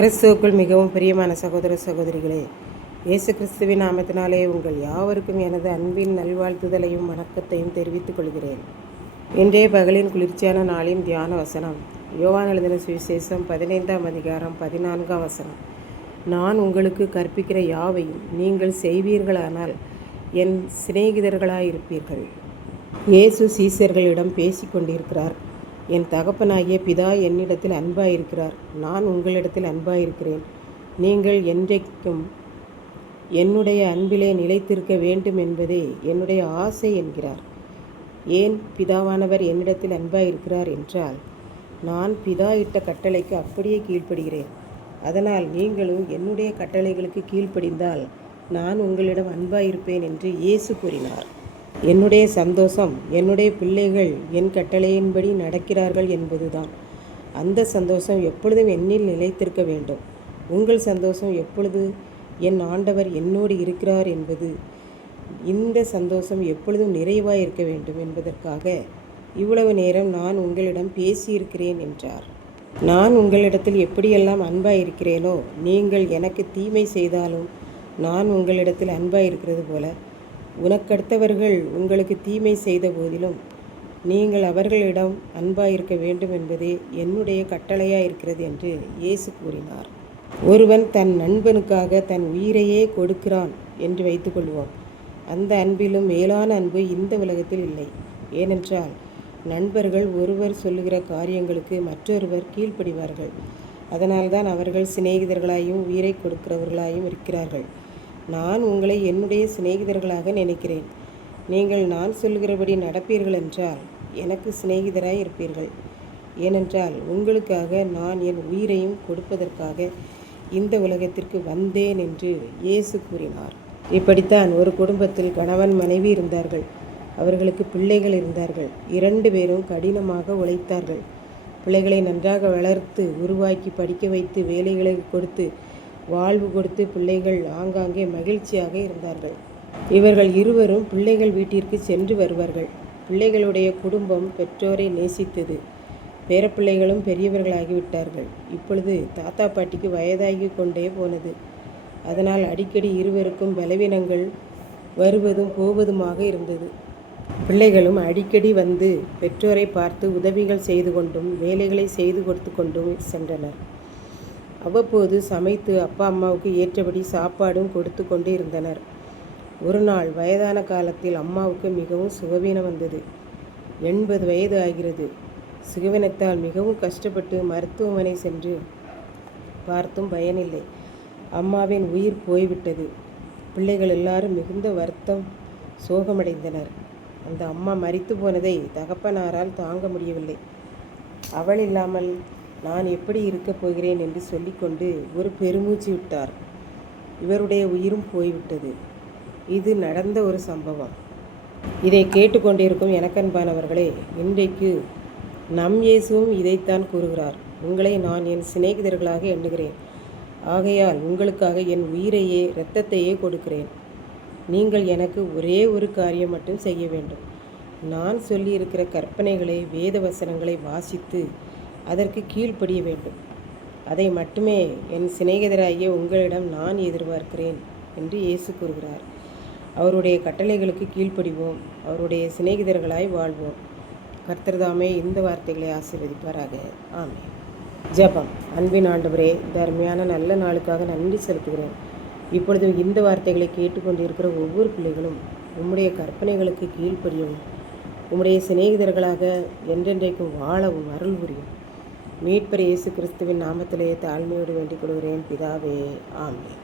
கிறிஸ்துவுக்குள் மிகவும் பிரியமான சகோதர சகோதரிகளே, இயேசு கிறிஸ்துவின் நாமத்தினாலே உங்கள் யாவருக்கும் எனது அன்பின் நல்வாழ்த்துதலையும் வணக்கத்தையும் தெரிவித்துக் கொள்கிறேன். இன்றைய பகலின் குளிர்ச்சியான நாளின் தியான வசனம் யோவான் எழுதின சுவிசேஷம் 15ஆம் அதிகாரம் 14ஆம் வசனம். நான் உங்களுக்கு கற்பிக்கிற யாவையும் நீங்கள் செய்வீர்களானால் என் சிநேகிதர்களாயிருப்பீர்கள். இயேசு சீசர்களிடம் பேசிக் கொண்டிருக்கிறார். என் தகப்பனாகிய பிதா என்னிடத்தில் அன்பாயிருக்கிறார், நான் உங்களிடத்தில் அன்பாயிருக்கிறேன். நீங்கள் என்றைக்கும் என்னுடைய அன்பிலே நிலைத்திருக்க வேண்டும் என்பதே என்னுடைய ஆசை என்கிறார். ஏன் பிதாவானவர் என்னிடத்தில் அன்பாயிருக்கிறார் என்றால், நான் பிதா இட்ட கட்டளைக்கு அப்படியே கீழ்ப்படுகிறேன். அதனால் நீங்களும் என்னுடைய கட்டளைகளுக்கு கீழ்ப்படிந்தால் நான் உங்களிடம் அன்பாயிருப்பேன் என்று இயேசு கூறினார். என்னுடைய சந்தோஷம் என்னுடைய பிள்ளைகள் என் கட்டளையின்படி நடக்கிறார்கள் என்பதுதான். அந்த சந்தோஷம் எப்பொழுதும் என்னில் நிலைத்திருக்க வேண்டும். உங்கள் சந்தோஷம் எப்பொழுது என் ஆண்டவர் என்னோடு இருக்கிறார் என்பது. இந்த சந்தோஷம் எப்பொழுதும் நிறைவாக இருக்க வேண்டும் என்பதற்காக இவ்வளவு நேரம் நான் உங்களிடம் பேசியிருக்கிறேன் என்றார். நான் உங்களிடத்தில் எப்படியெல்லாம் அன்பாயிருக்கிறேனோ, நீங்கள் எனக்கு தீமை செய்தாலும் நான் உங்களிடத்தில் அன்பாயிருக்கிறது போல உனக்கடுத்தவர்கள் உங்களுக்கு தீமை செய்த போதிலும் நீங்கள் அவர்களிடம் அன்பாயிருக்க வேண்டும் என்பதே என்னுடைய கட்டளையாயிருக்கிறது என்று இயேசு கூறினார். ஒருவன் தன் நண்பனுக்காக தன் உயிரையே கொடுக்கிறான் என்று வைத்துக்கொள்வோம். அந்த அன்பிலும் மேலான அன்பு இந்த உலகத்தில் இல்லை. ஏனென்றால் நண்பர்கள் ஒருவர் சொல்லுகிற காரியங்களுக்கு மற்றொருவர் கீழ்ப்படிவார்கள். அதனால்தான் அவர்கள் சிநேகிதர்களாயும் உயிரை கொடுக்கிறவர்களாயும் இருக்கிறார்கள். நான் உங்களை என்னுடைய சிநேகிதர்களாக நினைக்கிறேன். நீங்கள் நான் சொல்கிறபடி நடப்பீர்கள் என்றால் எனக்கு சிநேகிதராய் இருப்பீர்கள். ஏனென்றால் உங்களுக்காக நான் என் உயிரையும் கொடுப்பதற்காக இந்த உலகத்திற்கு வந்தேன் என்று இயேசு கூறினார். இப்படித்தான் ஒரு குடும்பத்தில் கணவன் மனைவி இருந்தார்கள். அவர்களுக்கு பிள்ளைகள் இருந்தார்கள். 2 பேரும் கடினமாக உழைத்தார்கள். பிள்ளைகளை நன்றாக வளர்த்து உருவாக்கி படிக்க வைத்து வேலைகளை கொடுத்து வாழ்வு கொடுத்து பிள்ளைகள் ஆங்காங்கே மகிழ்ச்சியாக இருந்தார்கள். இவர்கள் இருவரும் பிள்ளைகள் வீட்டிற்கு சென்று வருவார்கள். பிள்ளைகளுடைய குடும்பம் பெற்றோரை நேசித்தது. பேரப்பிள்ளைகளும் பெரியவர்களாகிவிட்டார்கள். இப்பொழுது தாத்தா பாட்டிக்கு வயதாகி கொண்டே போனது. அதனால் அடிக்கடி இருவருக்கும் பலவீனங்கள் வருவதும் போவதுமாக இருந்தது. பிள்ளைகளும் அடிக்கடி வந்து பெற்றோரை பார்த்து உதவிகள் செய்து கொண்டும் வேலைகளை செய்து கொடுத்து கொண்டும் சென்றனர். அவ்வப்போது சமைத்து அப்பா அம்மாவுக்கு ஏற்றபடி சாப்பாடும் கொடுத்து கொண்டு இருந்தனர். ஒரு நாள் வயதான காலத்தில் அம்மாவுக்கு மிகவும் சுகவீனம் வந்தது. 80 வயது ஆகிறது. சுகவீனத்தால் மிகவும் கஷ்டப்பட்டு மருத்துவமனை சென்று பார்த்தும் பயனில்லை. அம்மாவின் உயிர் போய்விட்டது. பிள்ளைகள் எல்லாரும் மிகுந்த வருத்தம் சோகமடைந்தனர். அந்த அம்மா மரித்து போனதை தகப்பனாரால் தாங்க முடியவில்லை. அவள் இல்லாமல் நான் எப்படி இருக்கப் போகிறேன் என்று சொல்லிக்கொண்டு ஒரு பெருமூச்சு விட்டார். இவருடைய உயிரும் போய்விட்டது. இது நடந்த ஒரு சம்பவம். இதை கேட்டுக்கொண்டிருக்கும் எனக்கன்பானவர்களே, இன்றைக்கு நம் இயேசுவும் இதைத்தான் கூறுகிறார். உங்களை நான் என் சிநேகிதர்களாக எண்ணுகிறேன். ஆகையால் உங்களுக்காக என் உயிரையே இரத்தத்தையே கொடுக்கிறேன். நீங்கள் எனக்கு ஒரே ஒரு காரியம் மட்டும் செய்ய வேண்டும். நான் சொல்லியிருக்கிற கற்பனைகளை வேத வசனங்களை வாசித்து அதற்கு கீழ்ப்படிய வேண்டும். அதை மட்டுமே என் சிநேகிதராகிய உங்களிடம் நான் எதிர்பார்க்கிறேன் என்று இயேசு கூறுகிறார். அவருடைய கட்டளைகளுக்கு கீழ்ப்படிவோம். அவருடைய சிநேகிதர்களாய் வாழ்வோம். கர்த்தர்தாமே இந்த வார்த்தைகளை ஆசீர்வதிப்பாராக. ஆமென். ஜெபம். அன்பின் ஆண்டவரே, இந்த அருமையான நல்ல நாளுக்காக நன்றி செலுத்துகிறேன். இப்பொழுது இந்த வார்த்தைகளை கேட்டுக்கொண்டிருக்கிற ஒவ்வொரு பிள்ளைகளும் உம்முடைய கற்பனைகளுக்கு கீழ்ப்படியவும் உம்முடைய சிநேகிதர்களாக என்றென்றைக்கும் வாழவும் அருள் புரியும். மீட்பர் இயேசு கிறிஸ்துவின் நாமத்திலே தாழ்மையோடு வேண்டிக் கொள்கிறேன் பிதாவே. ஆமென்.